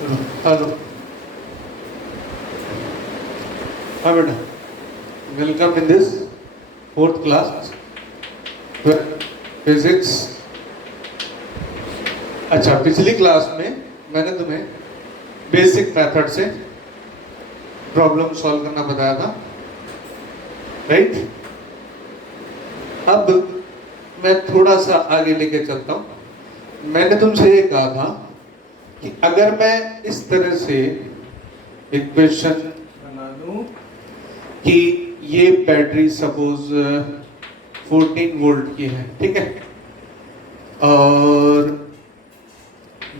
Hello. हाँ बेटा, welcome in this fourth class physics. अच्छा, पिछली क्लास में मैंने तुम्हें बेसिक मेथड से प्रॉब्लम सॉल्व करना बताया था, राइट? अब मैं थोड़ा सा आगे लेके चलता हूँ। मैंने तुमसे ये कहा था कि अगर मैं इस तरह से इक्वेशन बना दूं कि ये बैटरी सपोज 14 वोल्ट की है, ठीक है, और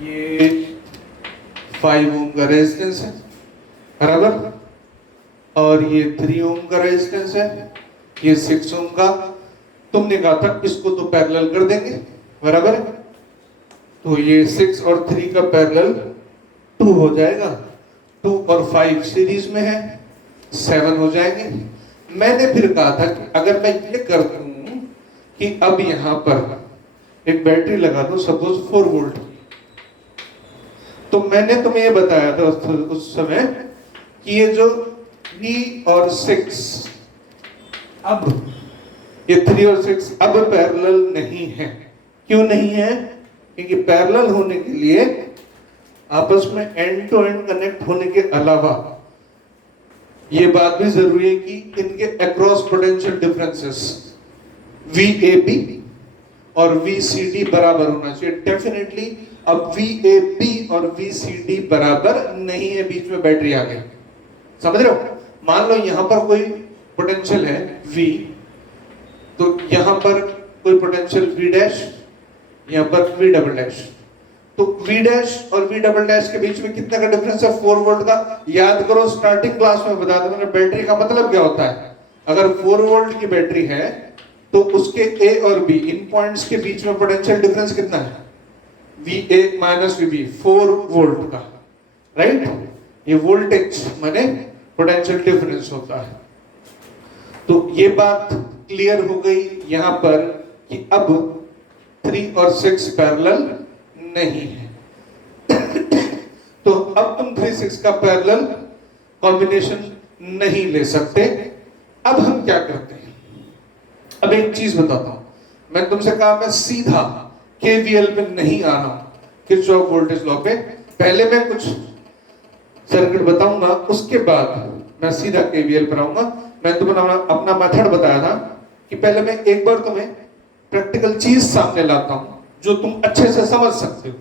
ये 5 ओम का रेजिस्टेंस है, बराबर, और ये 3 ओम का रेजिस्टेंस है, ये 6 ओम का। तुमने कहा था इसको तो पैरेलल कर देंगे, बराबर है? तो ये 6 और 3 का पैरेलल 2 हो जाएगा, 2 और 5 सीरीज में है, 7 हो जाएंगे। मैंने फिर कहा था कि अगर मैं ये कर दूं कि अब यहां पर एक बैटरी लगा दूं सपोज 4 वोल्ट की, तो मैंने तुम्हें ये बताया था उस समय कि ये जो 3 और 6, अब ये 3 और 6 अब पैरेलल नहीं है। क्यों नहीं है? क्योंकि पैरेलल होने के लिए आपस में एंड टू एंड कनेक्ट होने के अलावा ये बात भी जरूरी है कि इनके अक्रॉस पोटेंशियल डिफरेंसेस VAB और VCD बराबर होना चाहिए डेफिनेटली। अब VAB और VCD बराबर नहीं है, बीच में बैटरी आ गई, समझ रहे हो? मान लो यहां पर कोई पोटेंशियल है V, तो यहां पर कोई पोटेंशियल V डैश, यहां पर V डबल डैश, तो V डैश और V डबल डैश के बीच में कितने का डिफरेंस है? 4 वोल्ट का। याद करो, स्टार्टिंग क्लास में बता दूं मैंने बैटरी का मतलब क्या होता है। अगर 4 वोल्ट की बैटरी है तो उसके A और B इन पॉइंट्स के बीच में पोटेंशियल डिफरेंस कितना है? VA माइनस VB, 4 वोल्ट का, राइट? ये वोल्टेज माने पोटेंशियल डिफरेंस होता है। तो ये बात क्लियर हो गई यहां पर कि अब 3 और 6 पैरेलल नहीं है। तो अब तुम 3 6 का पैरेलल कॉम्बिनेशन नहीं ले सकते। अब हम क्या करते हैं? अब एक चीज बताता हूं। मैं तुमसे कहा मैं सीधा KVL पे नहीं आ रहा हूं, किरचॉफ वोल्टेज लॉ पे। पहले मैं कुछ सर्किट बताऊंगा, उसके बाद मैं सीधा KVL पर आऊंगा। मैं तुम्हें अपना मेथड बताया था कि पहले मैं एक बार तुम्हें प्रैक्टिकल चीज सामने लाता हूं जो तुम अच्छे से समझ सकते हो,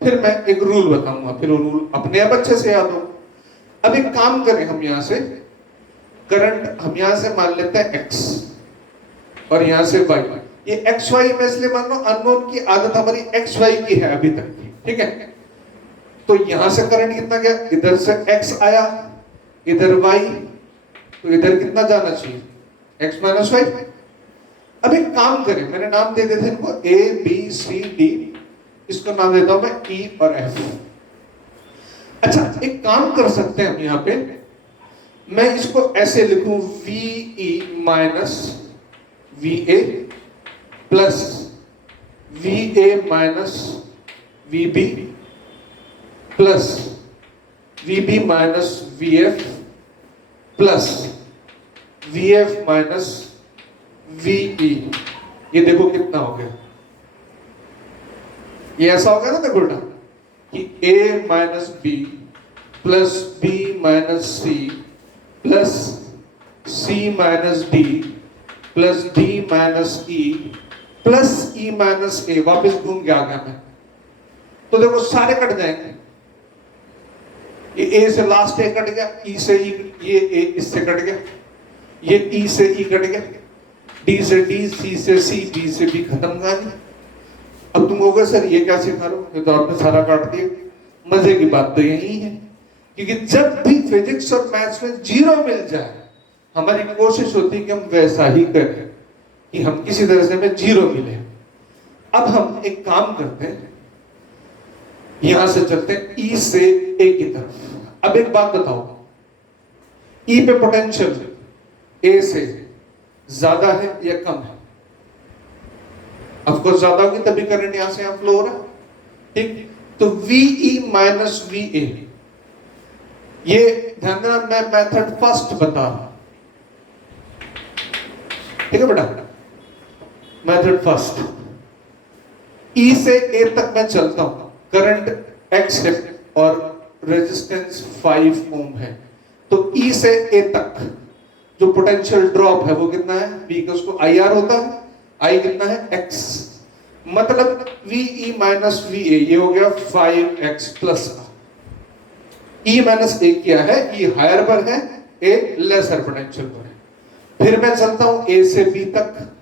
फिर मैं एक रूल बताऊंगा, फिर वो रूल अपने आप अच्छे से याद हो। अब एक काम करें, हम यहां से करंट हम यहां से मान लेते हैं X और यहां से Y। ये XY मैं इसलिए मान रहा हूं, अननोन की आदत हमारी XY की है अभी तक की, ठीक है? तो यहां से करंट कितना गया? इधर से X आया, इधर Y, तो इधर कितना जाना चाहिए? X minus Y। अब एक काम करें, मैंने नाम दे दिए थे इनको A B C D, इसको नाम देता हूं मैं E और F। अच्छा, एक काम कर सकते हैं हम यहां पे, मैं इसको ऐसे लिखूं VE minus VA plus VA minus VB plus VB minus VF plus VF minus VE। ये देखो कितना हो गया। ये ऐसा हो गया ना, देखो बेटा, कि A minus B plus B minus C plus C minus D plus D minus E plus E minus A। वापिस घूम के आ गया मैं, तो देखो सारे कट जाएंगे। ये A से लास्ट A कट गया, E से E, ये A इससे कट गया, ये E से E कट गया, D से D, C से C, B से B, खत्म कहानी। अब तुम कहोगे सर ये क्या सिखा रहे हो, ये तो आपने सारा काट दिया। मजे की बात तो यही है, क्योंकि जब भी फिजिक्स और मैथ्स में जीरो मिल जाए, हमारी कोशिश होती है कि हम वैसा ही करें कि हम किसी तरह से हमें जीरो मिले। अब हम एक काम करते हैं, यहां से चलते हैं E से A की तरफ। अब एक बात बताओ, E पे पोटेंशियल A से ज्यादा है या कम है? ऑफ कोर्स ज्यादा होगी, तभी करंट यहां से यहां फ्लो हो रहा है, ठीक? तो VE माइनस VA, ये ध्यान देना मैं मेथड फर्स्ट बता रहा हूं, ठीक है बेटा, मेथड फर्स्ट। E से A तक मैं चलता हूं, करंट X है और रेजिस्टेंस 5 ओम है, तो E से A तक जो पोटेंशियल ड्रॉप है वो कितना है, V इक्वल्स टू IR होता है, I कितना है X, मतलब VE माइनस VA ये हो गया 5X प्लस का, E माइनस A किया है, E हायर पर है, A लेसर पोटेंशियल पर है। फिर मैं चलता हूं A से B तक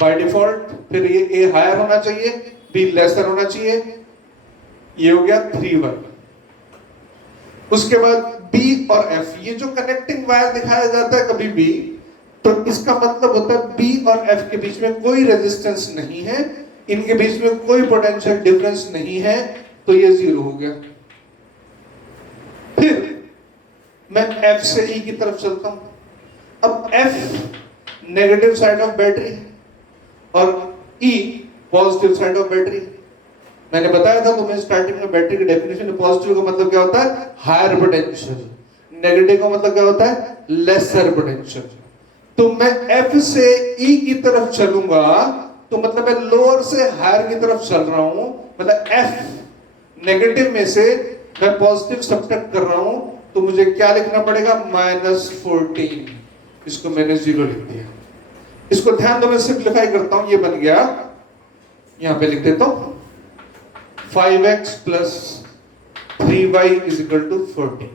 बाय डिफॉल्ट, फिर ये A हायर होना चाहिए, B लेसर होना चाहिए, ये हो गया 3-1। उसके बाद B और F, ये जो कनेक्टिंग वायर दिखाया जाता है कभी भी, तो इसका मतलब होता है B और F के बीच में कोई रेजिस्टेंस नहीं है, इनके बीच में कोई पोटेंशियल डिफरेंस नहीं है, तो ये 0 हो गया। फिर मैं F से E की तरफ चलता हूं, अब F negative side of battery और E positive side of battery. मैंने बताया था तुम्हें स्टार्टिंग में बैटरी की डेफिनेशन, पॉजिटिव का मतलब क्या होता है, हायर पोटेंशियल, नेगेटिव का मतलब क्या होता है, लेसर पोटेंशियल। तो मैं F से E की तरफ चलूंगा तो मतलब मैं लोअर से हायर की तरफ चल रहा हूं, मतलब F नेगेटिव में से मैं पॉजिटिव सब्ट्रैक्ट कर रहा हूं, तो मुझे क्या लिखना पड़ेगा, -14, इसको मैंने 0 लिख दिया। इसको ध्यान दो, मैं सिंप्लीफाई करता हूं, ये बन गया, यहां पे लिख देता हूं 5x plus 3y is equal to 14।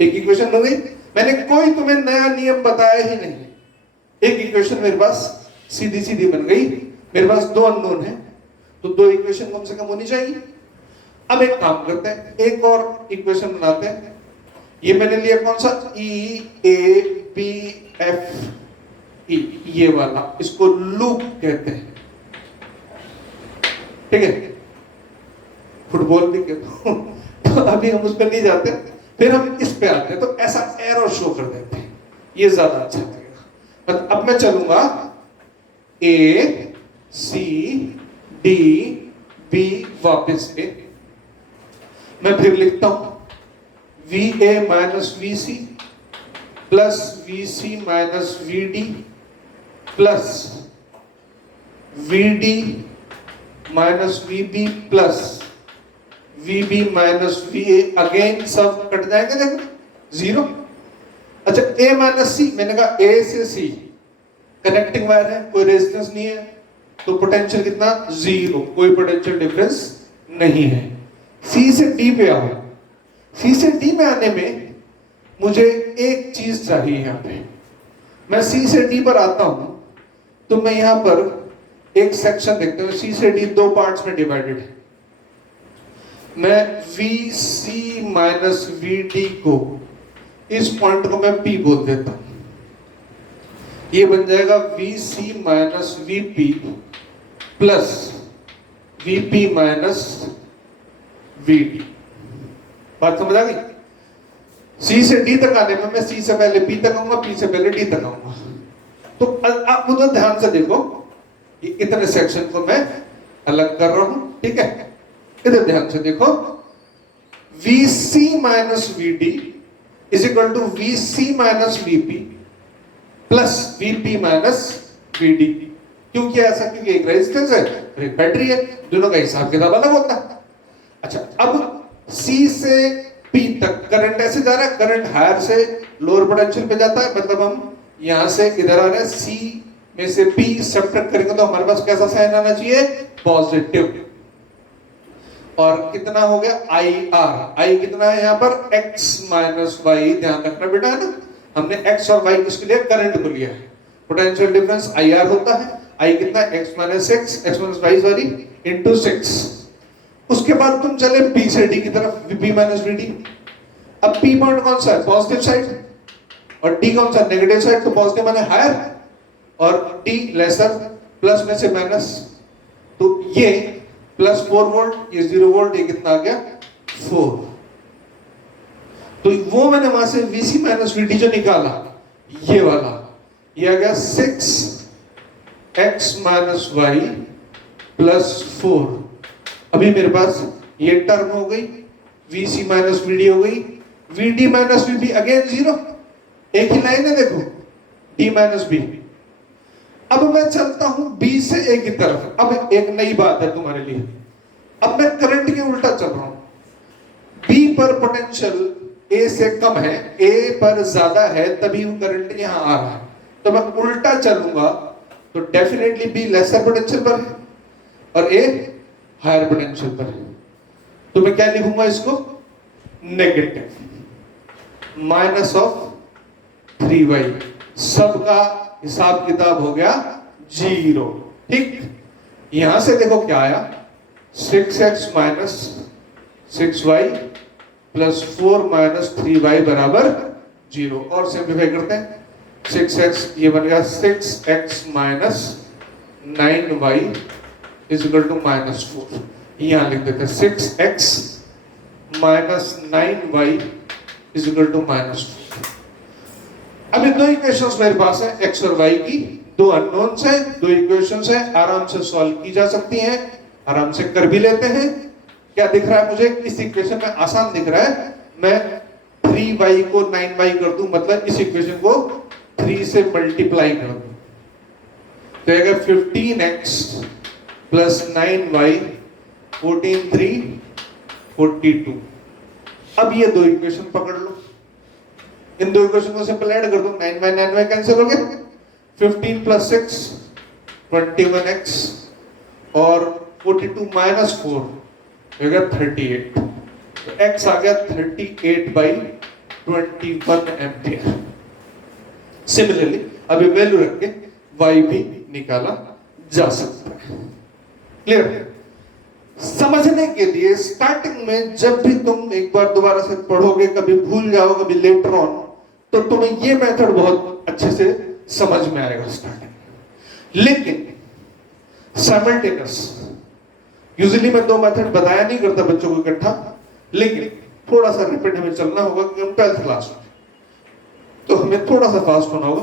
एक इक्वेशन बन गई, मैंने कोई तुम्हें नया नियम बताया ही नहीं, एक इक्वेशन मेरे पास सीधी सीधी बन गई। मेरे पास 2 अननोन है, तो 2 इक्वेशन कम से कम होनी चाहिए। अब एक काम करते हैं, एक और इक्वेशन बनाते हैं। ये मैंने लिया कौन सा, EABFE, ये वाला, इसको लूप कहते हैं, ठीक है, फुटबॉल भी कहते हैं। तो अभी हम उस पर नहीं जाते, फिर हम इस पे आते हैं, तो ऐसा एरो शो कर देते हैं, ये ज्यादा अच्छा लगेगा। मतलब अब मैं चलूंगा A C D B, वापस पे मैं फिर लिखता हूं VA minus VC plus VC minus VD plus VD minus VB plus VB minus VA, again सब कट जाएंगे, देखो 0। अच्छा A माइनस C, मैंने कहा A से C कनेक्टिंग वायर है, कोई रेजिस्टेंस नहीं है, तो पोटेंशियल कितना, 0, कोई पोटेंशियल डिफरेंस नहीं है। C से D पे आओ, C से D में आने में मुझे एक चीज चाहिए। यहां पे मैं C से D पर आता हूं, तो मैं यहां पर एक सेक्शन देखता हूं, C से D 2 पार्ट्स में डिवाइडेड है। मैं VC माइनस VD को, इस पॉइंट को मैं P बोल देता हूं, ये बन जाएगा VC minus VP plus VP minus VD। बात समझ आ गई? C से D तक आने में मैं C से पहले P तक आऊंगा, P से पहले D तक आऊंगा। तो आप उधर ध्यान से देखो, ये इतने सेक्शन को मैं अलग कर रहा हूं, ठीक है, इधर ध्यान से देखो, VC minus VD is equal to VC minus VP plus VP minus VD। क्यों किया ऐसा? क्योंकि एक रेजिस्टेंस है और एक बैटरी है, दोनों का हिसाब किताब अलग होता है। अच्छा, अब C से P तक करंट ऐसे जा रहा है, करंट हायर से लोअर पोटेंशियल पे जाता है, मतलब हम यहां से इधर आ रहे हैं, C में से P सब्ट्रैक्ट करेंगे तो हमारे पास कैसा साइन आना चाहिए, पॉजिटिव। और कितना हो गया, IR, I कितना है यहाँ पर, X माइनस वाई, ध्यान रखना बेटा, है ना, हमने X और Y किसके लिए, करंट को लिया है, पोटेंशियल डिफरेंस IR होता है, I कितना, X minus Y sorry into 6। उसके बाद तुम चले P से D की तरफ, VP माइनस VD। अब P पॉइंट कौन सा है, पॉजिटिव साइड, और D कौन सा, नेगेटिव साइड, तो पॉजिटिव माने हायर और D लेसर, प्लस में से माइनस, तो ये प्लस 4 वोल्ट, ये 0 वोल्ट, ये कितना आ गया 4। तो वो मैंने वहां से VC माइनस VD जो निकाला, ये वाला, ये आ गया 6x माइनस वाई प्लस 4। अभी मेरे पास ये टर्म हो गई, VC माइनस VD हो गई, VD माइनस VB अगेन 0, एक ही लाइन है देखो, D माइनस B। अब मैं चलता हूं B से A की तरफ। अब एक नई बात है तुम्हारे लिए, अब मैं करंट के उल्टा चल रहा हूं। B पर पोटेंशियल A से कम है, A पर ज्यादा है, तभी वो करंट यहां आ रहा है। तो मैं उल्टा चलूंगा तो डेफिनेटली B लेसर पोटेंशियल पर है और A हायर पोटेंशियल पर है। तो मैं क्या लिखूंगा इसको, नेगेटिव माइनस ऑफ 3y। सबका हिसाब किताब हो गया 0। ठीक, यहां से देखो क्या आया, 6x minus 6y plus 4 minus 3y बराबर 0। और सिंप्लीफाई करते हैं, 6x ये बन गया 6x minus 9y is equal to minus 4। यहां लिख देते हैं 6x minus 9y is equal to minus 4। अभी दो इक्वेशंस मेरे पास है, x और y की, दो अननोन्स है, दो इक्वेशंस है, आराम से सॉल्व की जा सकती हैं, आराम से कर भी लेते हैं। क्या दिख रहा है मुझे इस इक्वेशन में, आसान दिख रहा है। मैं 3y को 9y कर दूं, मतलब इस इक्वेशन को 3 से मल्टीप्लाई कर दूं, तो आएगा 15x प्लस 9y 14 3 42। अब ये दो इक्वेशन पकड़ लो, इन दो इक्वेशन को सिंपल ऐड कर दो, 9y कैंसिल हो गया, 15 प्लस 6 21x और 42 माइनस 4 हो गया 38। तो x आ गया 38/21 एम्पियर। सिमिलरली अभी वैल्यू रख के y भी निकाला जा सकता है। क्लियर? समझने के लिए स्टार्टिंग में जब भी तुम एक बार दोबारा से पढ़ोगे, कभी भूल जाओ, कभी लेटर ऑन, तो तुम्हें ये मेथड बहुत अच्छे से समझ में आएगा स्टार्टिंग। लेकिन साइमल्टेनियस, यूजुअली मैं दो मेथड बताया नहीं करता बच्चों को इकट्ठा, लेकिन थोड़ा सा रिपीट हमें चलना होगा क्योंकि हम 12th क्लास में, तो हमें थोड़ा सा फास्ट होना होगा।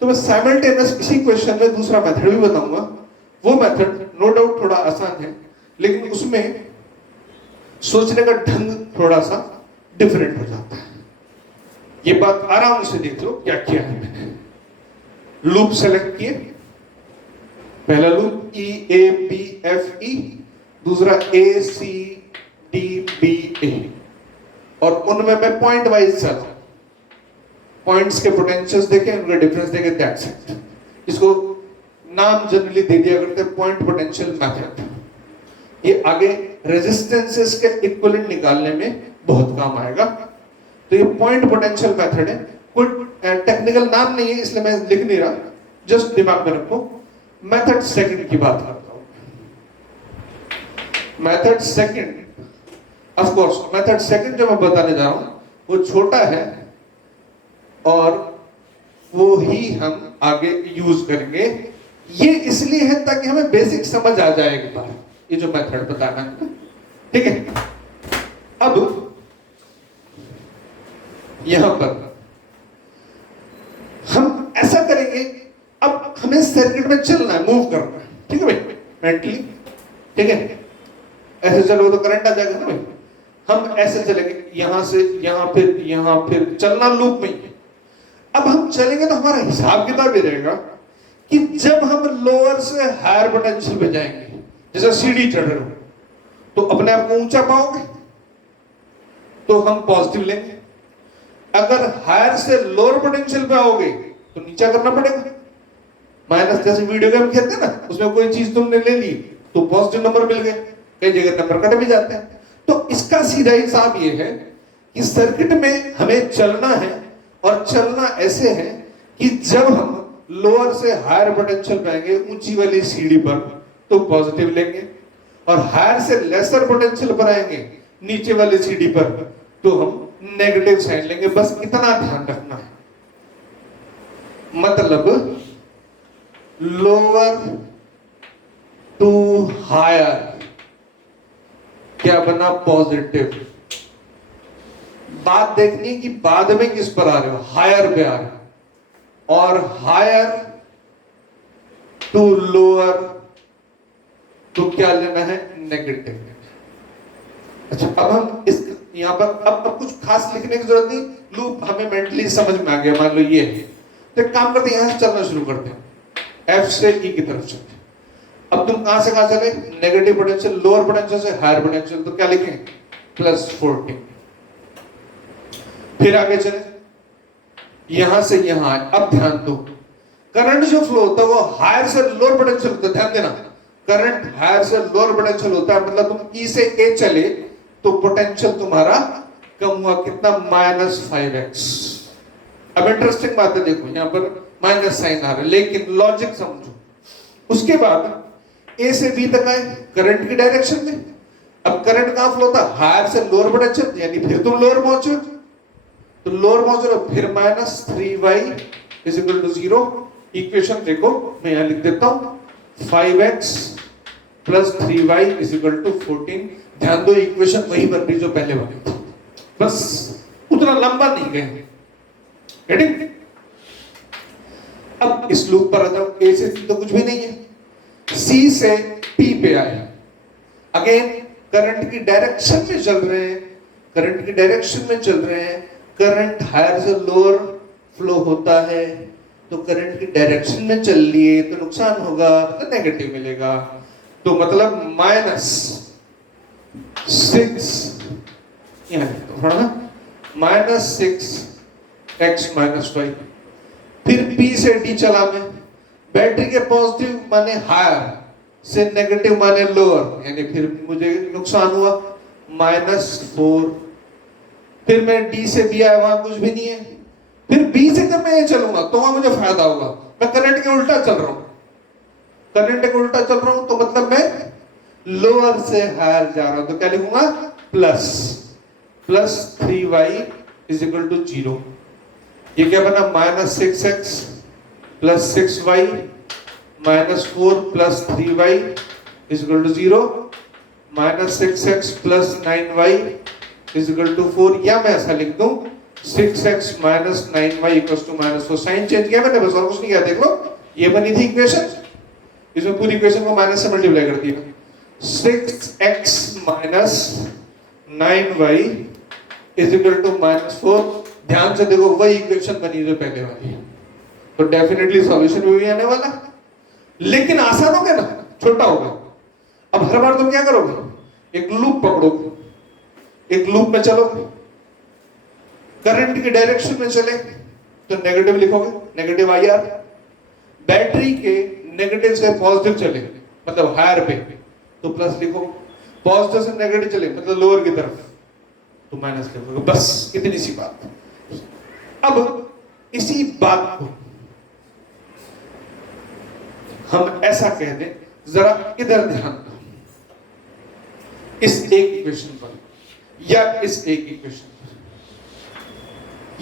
तो मैं साइमल्टेनियस इसी क्वेश्चन में दूसरा मेथड भी बताऊंगा। वो मेथड नो डाउट थोड़ा आसान है, लेकिन उसमें सोचने का ढंग थोड़ा सा डिफरेंट हो जाता है। ये बात आराम से देख लो क्या किया है मैंने। लूप सेलेक्ट किए, पहला loop E A B F E, दूसरा A C D B A, और उनमें मैं पॉइंट वाइज चला, पॉइंट्स के पोटेंशियल्स देखे, उनका डिफरेंस देखे, दैट्स इट। इसको नाम जनरली दे दिया करते हैं पॉइंट पोटेंशियल मेथड। ये आगे रेजिस्टेंसेस के इक्विवेलेंट निकालने में बहुत काम आएगा। तो ये पॉइंट पोटेंशियल मेथड है, कोई टेक्निकल नाम नहीं है इसलिए मैं लिख नहीं रहा, जस्ट दिमाग में रखो। मेथड सेकंड की बात करता हूं। Method second, of course method second जो मैं बताने जा रहा हूं वो छोटा है और वो ही हम आगे यूज करेंगे। ये इसलिए है ताकि हमें बेसिक समझ आ जाए एक बार, ये जो मेथड बताना है, ठीक है। अब यहां पर हम ऐसा करेंगे, अब हमें सर्किट में चलना है, मूव करना है, ठीक है भाई, मेंटली, ठीक है। ऐसे चलोगे तो करंट आ जाएगा ना भाई। हम ऐसे चलेंगे, यहां से यहां फिर चलना लूप में। अब हम चलेंगे तो हमारा हिसाब किताब ये रहेगा कि जब हम लोअर से हायर पोटेंशियल पे जाएंगे, जैसे सीढ़ी चढ़ रहे हो, तो अपने आप को ऊंचा पाओगे तो हम पॉजिटिव लेंगे। अगर हायर से लोअर पोटेंशियल पे आओगे तो नीचा करना पड़ेगा, माइनस। जैसे वीडियो गेम खेलते हैं ना, उसमें कोई चीज तुमने ले ली तो पॉजिटिव नंबर मिल गए, कई जगह नंबर कट भी जाते हैं। तो इसका सीधा हिसाब ये है कि सर्किट में हमें चलना है, और चलना ऐसे है कि जब हम लोअर से हायर पोटेंशियल पे आएंगे ऊंची वाली सीढ़ी पर तो पॉजिटिव लेंगे, और हायर से लेसर पोटेंशियल पर आएंगे नीचे वाली सीढ़ी पर तो हम नेगेटिव साइन लेंगे। बस इतना ध्यान रखना है। मतलब लोअर टू हायर क्या बना, पॉजिटिव। बात देखनी है कि बाद में किस पर आ रहे हो, हायर पे आ रहे हो, और हायर टू लोअर तो क्या लेना है, नेगेटिव। अच्छा, अब हम इस यहाँ पर अब कुछ खास लिखने की जरूरत नहीं, लूप हमें मेंटली समझ में आ गया। मान लो ये है, तो एक काम करते हैं, यहाँ से चलना शुरू करते हैं, F से E की तरफ चलते हैं। अब तुम कहां से कहां चले? नेगेटिव पोटेंशियल, लोअर पोटेंशियल से हायर पोटेंशियल, तो क्या लिखें? +14। फिर आगे चले, यहां से यहां आए। अब ध्यान दो, करंट जो फ्लो होता है वो हायर से लोअर पोटेंशियल होता है। ध्यान देना, करंट हायर से लोअर पोटेंशियल होता है, मतलब तुम E से A चले तो पोटेंशियल तुम्हारा कम हुआ, कितना? -5x। अब इंटरेस्टिंग बात है, देखो यहां पर माइनस साइन आ रहा है, लेकिन लॉजिक समझो। उसके बाद A से B तक आए करंट की डायरेक्शन में। अब करंट कहां फ्लो होता है? हायर से लोअर पोटेंशियल, यानी फिर तुम लोअर पहुंचे, तो लोअर पहुंच रहे हो, फिर -3y = 0। इक्वेशन देखो, मैं यहां लिख देता हूं, 5x + 3y = 14। ध्यान दो, इक्वेशन वही बन रही जो पहले बनी थी, बस उतना लंबा नहीं गए। गेटिंग? अब इस लूप पर आ जाओ, A से C तो कुछ भी नहीं है, C से P पे आए। अगेन करंट की डायरेक्शन में चल रहे हैं, करंट की डायरेक्शन में चल रहे हैं। करंट हायर से लोअर फ्लो होता है, तो करंट की डायरेक्शन में चल लिए तो नुकसान होगा, तो नेगेटिव मिलेगा। तो मतलब -6, यहाँ थोड़ा ना, -6x - 5। फिर P से D चला मैं, बैटरी के पॉजिटिव माने हायर से नेगेटिव माने लोअर, यानी फिर मुझे नुकसान हुआ, -4। फिर मैं D से B आया, वहां कुछ भी नहीं है। फिर B से जब मैं ये चलूंगा तो वहां मुझे फायदा होगा, मैं करंट के उल्टा चल रहा हूं, करंट के उल्टा चल रहा हूं, तो मतलब मैं लोअर से हायर जा रहा हूं, तो क्या लिखूंगा? +3y = 0। ये क्या बना? -6x + 6y -4 + 3y = 0, -6x + 9y = 4। या मैं ऐसा लिख दूं, 6x - 9y = -4। साइन चेंज किया मैंने, बस और कुछ नहीं किया। देख लो, ये बनी थी इक्वेशन, इसमें पूरी इक्वेशन को माइनस से मल्टीप्लाई कर दिया। 6x - 9y = -4। ध्यान से देखो, वही इक्वेशन बनी जो पहले वाली है, तो डेफिनेटली सॉल्यूशन भी आने वाला, लेकिन आसान हो गया ना, छोटा हो गया। अब हर बार तुम क्या करोगे? एक लूप पकड़ोगे, एक लूप में चलोगे, करंट की डायरेक्शन में चले तो नेगेटिव लिखोगे, नेगेटिव IR। बैटरी के नेगेटिव से पॉजिटिव चले मतलब हायर पे, तो प्लस लिखो। पॉजिटिव से नेगेटिव चले मतलब लोअर की तरफ, तो माइनस लिखोगे। बस इतनी सी बात। अब इसी बात को हम ऐसा कह दें, जरा इधर ध्यान दो, इस एक इक्वेशन पर या इस एक इक्वेशन पर।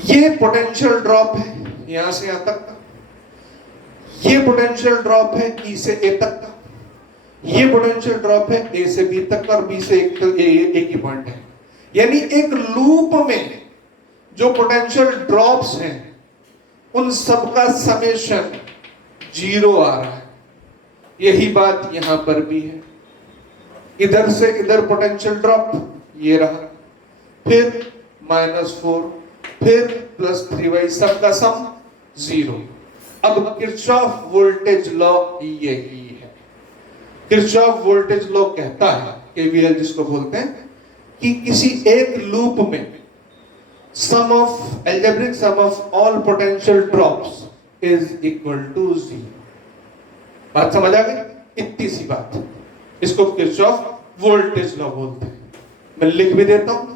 ये पोटेंशियल ड्रॉप है यहां से यहां तक का, ये पोटेंशियल ड्रॉप है E से A तक का, ये पोटेंशियल ड्रॉप है A से B तक का, और B से एक ही पॉइंट है। यानी एक लूप में जो पोटेंशियल ड्रॉप्स हैं उन सबका समेशन 0 आ रहा है। यही बात यहां पर भी है। इधर से इधर पोटेंशियल ड्रॉप ये रहा, फिर -4, फिर +3y, सबका सम 0। अब किरचॉफ वोल्टेज लॉ यही है। किरचॉफ वोल्टेज लॉ कहता है, केवीएल जिसको बोलते हैं, कि किसी एक लूप में algebraic sum of all potential drops is equal to 0। बात समझ आ गई? इतनी सी बात, इसको किरचॉफ वोल्टेज लॉ बोलते हैं। मैं लिख भी देता हूं।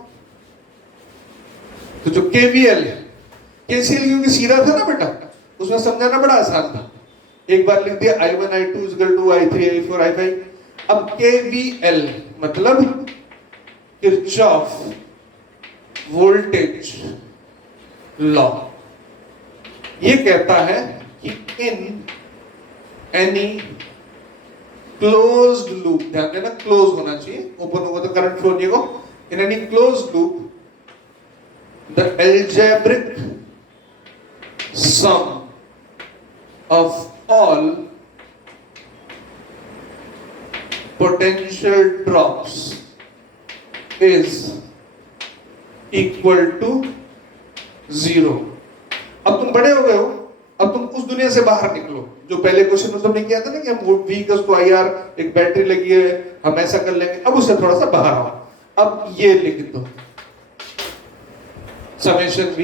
तो जो केवीएल है, केसीएल क्योंकि सीधा था ना बेटा, उसमें समझाना बड़ा आसान था। एक बार लिख दिया I1 I2 = I3 I4 I5। अब केवीएल मतलब किरचॉफ वोल्टेज लॉ, ये कहता है कि इन एनी क्लोज्ड लूप, ध्यान देना क्लोज होना चाहिए, ओपन होगा तो करंट फ्लो नहीं होगा। In any closed loop the algebraic sum of all potential drops is equal to 0। अब तुम बड़े हो गए हो, अब तुम उस दुनिया से बाहर निकलो जो पहले क्वेश्चन में तुमने किया था ना कि हम V = IR, एक बैटरी लगी है, हम ऐसा कर लेंगे। अब उससे थोड़ा सा बाहर आओ, अब ये लिख दो समेशन V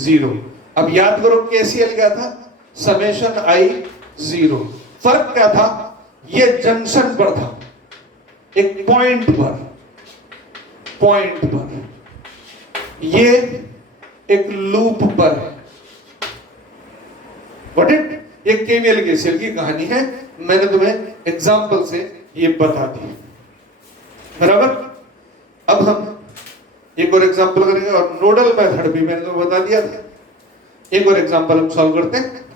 0। अब याद करो KCL क्या था, समेशन I 0। फर्क क्या था, ये जंक्शन पर था, एक पॉइंट पर, ये एक लूप पर है। Got it? ये KVL KCL की कहानी है, मैंने तुम्हें एग्जाम्पल से ये बता दी, बराबर। अब हम एक और एग्जाम्पल करेंगे और नोडल मेथड भी मैंने तुम्हें बता दिया था। एक और एग्जाम्पल हम सॉल्व करते हैं।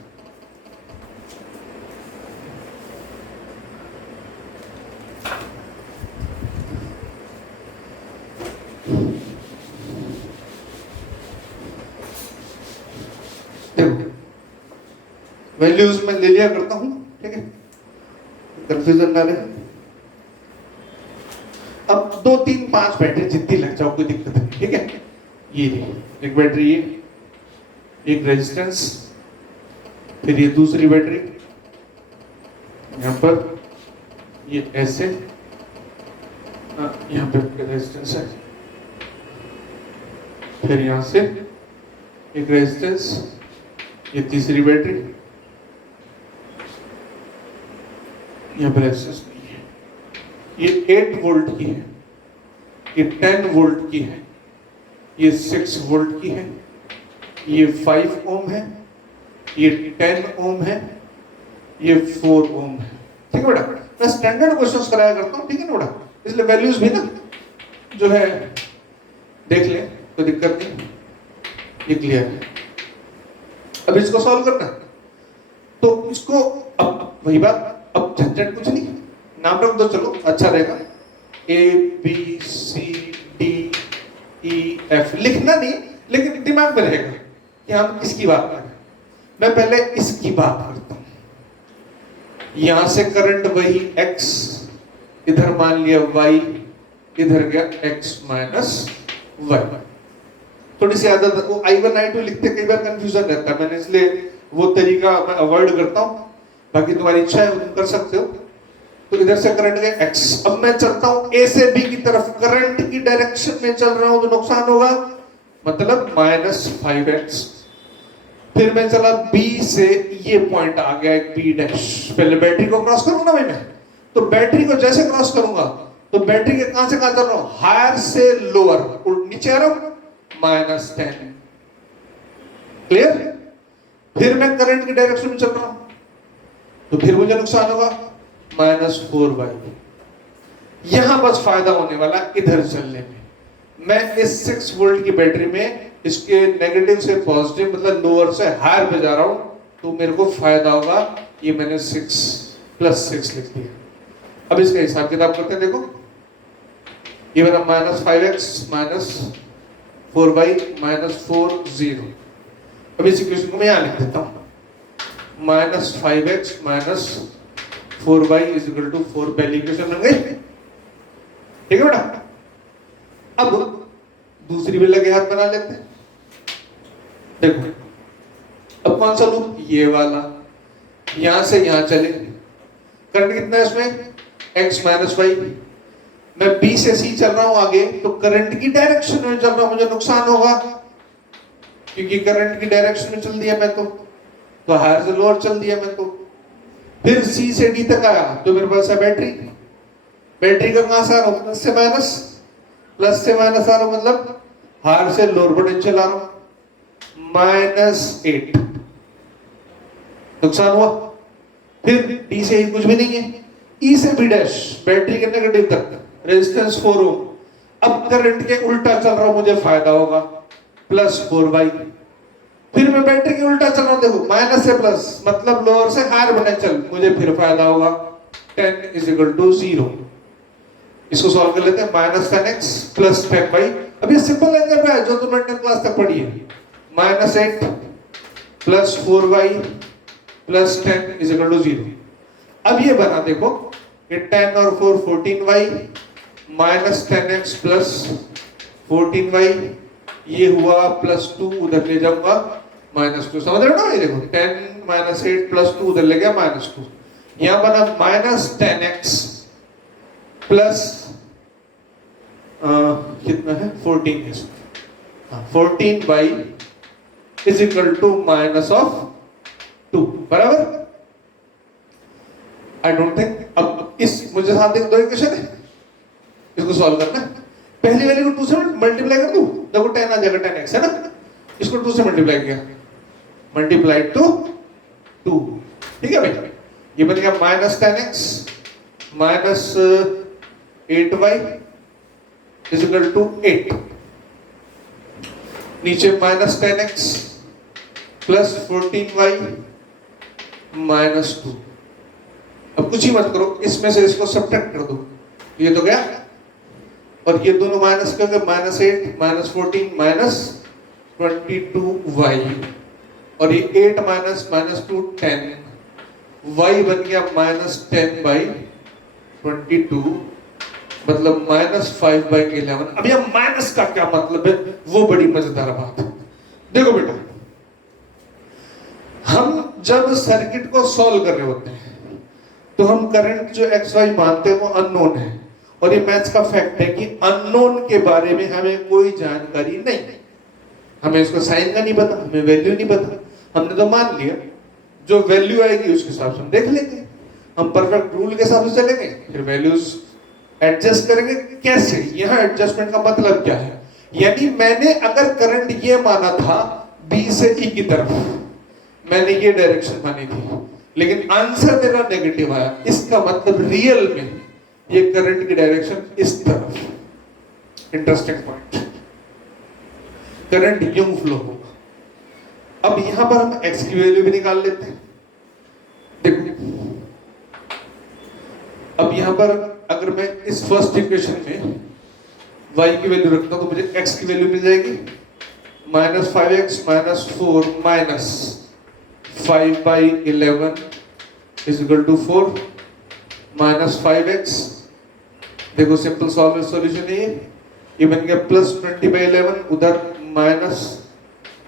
देखो वैल्यूज में ले लिया करता हूं, ठीक है, कंफ्यूजन ना रहे। अब 2 3 5 बैटरी जितनी लग जाओ कोई दिक्कत नहीं, ठीक है। ये एक बैटरी, ये एक रेजिस्टेंस, फिर ये दूसरी बैटरी यहां पर, ये ऐसे, यहां पे रेजिस्टेंस है, फिर यहां से एक रेजिस्टेंस, ये तीसरी बैटरी, यहां पर रेजिस्टेंस नहीं है, ये 8 वोल्ट की है, ये 10 वोल्ट की है, ये 6 वोल्ट की है, ये 5 ओम है, ये 10 ओम है, ये 4 ओम है, ठीक है बेटा। मैं स्टैंडर्ड क्वेश्चंस कराया करता हूं, ठीक है ना बेटा, इसलिए वैल्यूज भी ना जो है देख ले, कोई दिक्कत नहीं, ये क्लियर है। अब इसको सॉल्व करना है, तो इसको अब वही बात, अब झंझट कुछ नहीं, नाम रख दो, चलो अच्छा रहेगा। ABCDEF लिखना नहीं, लेकिन दिमाग में रहेगा कि हम किसकी बात कर रहे हैं। मैं पहले इसकी बात करता हूं, यहां से करंट वही X, इधर मान लिया Y, इधर गया X - Y। थोड़ी सी आदत, वो I1 I2 लिखते कई बार कंफ्यूजन रहता है, मैंने इसलिए वो तरीका मैं अवॉइड करता हूं। बाकी तुम्हारी इच्छा है, तुम कर सकते हो। तो इधर से करंट गया X, अब मैं चलता हूं A से B की तरफ, करंट की डायरेक्शन में चल रहा हूं तो नुकसान होगा, मतलब -5x। फिर मैं चला B से, ये पॉइंट आ गया एक B डैश, पहले बैटरी को क्रॉस करूंगा मैं, तो बैटरी को जैसे क्रॉस करूंगा तो बैटरी के कहां से कहां चल रहा हूं, हायर से लोअर, नीचे आ रहा हूं, -10, क्लियर। फिर मैं करंट की डायरेक्शन में चल रहा हूं तो फिर मुझे नुकसान होगा, -4y। यहां बस फायदा होने वाला इधर चलने में, मैं इस 6 वोल्ट की बैटरी में इसके नेगेटिव से पॉजिटिव, मतलब लोअर से हायर पे जा रहा हूं, तो मेरे को फायदा होगा। ये मैंने 6 + 6 लिख दिया। अब इसका हिसाब किताब करते हैं, देखो ये मेरा -5x - 4y - 4 0। अब इस इक्वेशन को मैं यहां लिख देता हूं, -5x - 4y = 4, पहली इक्वेशन बन गई, ठीक है बेटा। अब दूसरी भी लगे हाथ बना लेते हैं, देखो अब कौन सा लूप, ये वाला, यहां से यहां चले, करंट कितना है इसमें, x - y। मैं B से C चल रहा हूं आगे, तो करंट की डायरेक्शन में चल रहा हूं, मुझे नुकसान होगा क्योंकि करंट की डायरेक्शन में चल दिया मैं, तो हायर से लोअर चल दिया मैं। तो फिर C से D तक आया तो मेरे पास है बैटरी, बैटरी का कहां से आ रहा हूं, प्लस से माइनस आ रहा हूं, मतलब हायर से लोअर पोटेंशियल आ रहा हूं, -8, नुकसान हुआ। फिर D से ही कुछ भी नहीं है, E से B डैश, बैटरी के नेगेटिव तक, रेजिस्टेंस 4 ओम। अब करंट के उल्टा चल रहा हूं, मुझे फायदा होगा, +4y। फिर मैं बैटरी के उल्टा चल रहा हूं, देखो माइनस से प्लस, मतलब लोअर से हायर पोटेंशियल, मुझे फिर फायदा होगा, 10 = 0। इसको सॉल्व कर लेते हैं, -10x + 10y। अब ये सिंपल अलजेब्रा है जो तुमने 10th क्लास तक पढ़ी है, -8 + 4y + 10 = 0। अब ये बना, देखो ये 10 और 4 14y minus 10x plus 14y, ये हुआ प्लस 2, उधर ले जाऊंगा -2। समझ रहे हो ना? ये देखो 10 माइनस 8 प्लस 2, उधर ले गया -2। यहां बना माइनस 10x प्लस कितना है 14 है, 14y is equal to minus of 2, बराबर। आई डोंट थिंक, अब इस मुझे साथ दो इक्वेशन है, इसको सॉल्व करना है। पहली वाली को 2 से मल्टीप्लाई कर दूं, देखो 10 आ जाएगा, 10x है ना, इसको 2 से मल्टीप्लाई किया, मल्टीप्लाइड टू 2, ठीक है भाई। ये बन गया minus 10x minus 8y is equal to 8, नीचे minus 10x plus 14y minus 2। अब कुछ ही मत करो, इसमें से इसको सब्ट्रैक्ट कर दो, ये तो गया, और ये दोनों माइनस कर दो, माइनस 8 माइनस 14 माइनस 22y, और ये 8 माइनस माइनस 2 10, y बन गया माइनस 10 बाई 22, मतलब माइनस 5 बाई 11। अब यह माइनस का क्या मतलब है, वो बड़ी मजेदार बात है। देखो बेटा, हम जब सर्किट को सॉल्व कर रहे होते हैं तो हम करंट जो एक्स वाई मानते हैं वो अननोन है, और ये मैथ्स का फैक्ट है कि अननोन के बारे में हमें कोई जानकारी नहीं, हमें इसका साइन का नहीं पता, हमें वैल्यू नहीं पता, हमने तो मान लिया जो वैल्यू आएगी उसके हिसाब से हम देख लेंगे, हम परफेक्ट रूल के हिसाब से चलेंगे, फिर वैल्यूज एडजस्ट करेंगे। कैसे? यहाँ एडजस्टमेंट का मतलब क्या है, यानी मैंने अगर करंट ये माना था बी से ई की तरफ, मैंने ये डायरेक्शन मानी थी, लेकिन आंसर मेरा नेगेटिव आया, इसका मतलब रियल में ये करंट की डायरेक्शन इस तरफ। इंटरेस्टिंग पॉइंट, करंट यूं फ्लो होगा। अब यहां पर हम एक्स की वैल्यू भी निकाल लेते हैं। देखो, अब यहां पर अगर मैं इस फर्स्ट इक्वेशन में y की वैल्यू रखता हूं तो मुझे x की वैल्यू मिल जाएगी minus 5x minus 4 minus 5 by 11 is equal to 4 minus 5x। देखो सिंपल सॉल्यूशन है ये बन गया प्लस 20 बाई 11, उधर माइनस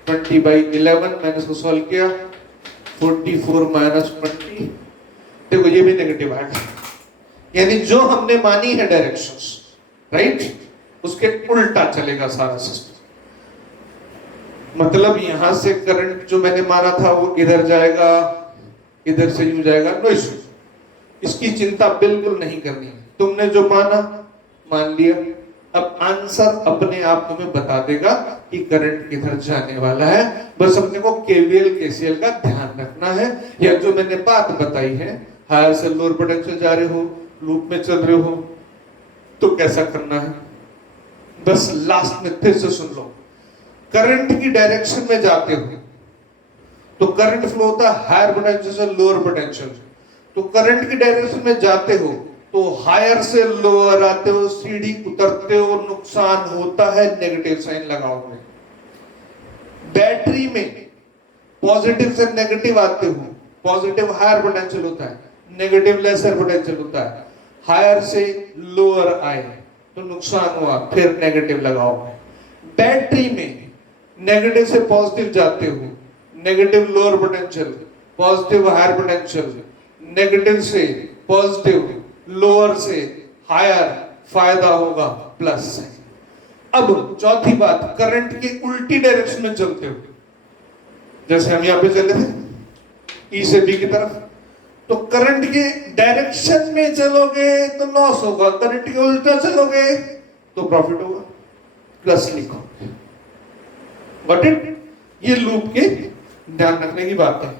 20 बाई 11, मैंने इसको सॉल्व किया 44 माइनस 20। देखो ये भी नेगेटिव आएगा, यानी जो हमने मानी है डायरेक्शंस, राइट, उसके उल्टा चलेगा सारा सिस्टम। मतलब यहां से करंट जो मैंने माना था वो इधर जाएगा, इधर से यूं जाएगा, नो इशू, इसकी चिंता बिल्कुल नहीं करनी है। तुमने जो माना मान लिया, अब आंसर अपने आप तुम्हें बता देगा कि करंट किधर जाने वाला है। बस अपने को केवीएल केसीएल का ध्यान रखना है, या जो मैंने बात बताई है, हायर से लोअर पोटेंशियल जा रहे हो, लूप में चल रहे हो तो कैसा करना है, बस लास्ट में फिर से सुन लो। करंट की डायरेक्शन में जाते हो तो करंट फ्लो होता है हायर पोटेंशियल से लोअर पोटेंशियल, तो करंट की डायरेक्शन में जाते हो तो हायर से लोअर आते हो, सीढ़ी उतरते हो, नुकसान होता है, नेगेटिव साइन लगाओगे। बैटरी में पॉजिटिव से नेगेटिव आते हो, पॉजिटिव हायर पोटेंशियल होता है, नेगेटिव लेसर पोटेंशियल होता है, हायर से लोअर आए तो नुकसान हुआ, फिर नेगेटिव लगाओगे। बैटरी में नेगेटिव से पॉजिटिव जाते हो, negative lower potential, positive higher potential, negative से पॉजिटिव, लोअर से हायर, फायदा होगा प्लस से। अब चौथी बात, करंट के उल्टी डायरेक्शन में चलते हो, जैसे हम यहां पे चले थे ई से बी की तरफ, तो करंट के डायरेक्शन में चलोगे तो लॉस होगा, करंट के उल्टा चलोगे तो प्रॉफिट होगा, प्लस लिखो। Got it? ये लूप के ध्यान रखने की बात है।